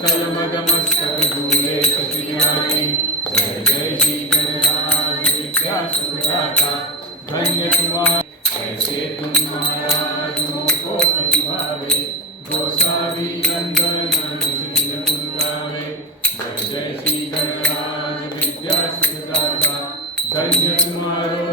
स्थल मदमस्तक झूले सती ज्ञानी। जय जय श्री गणराज विद्या सुखदाता, धन्य तुम्हारा ऐसे तुम महाराज मोको प्रतिभावे। गोसावी नंदन निज गुण गावे। जय जय श्री गणराज विद्या सुखदाता, धन्य तुम्हारो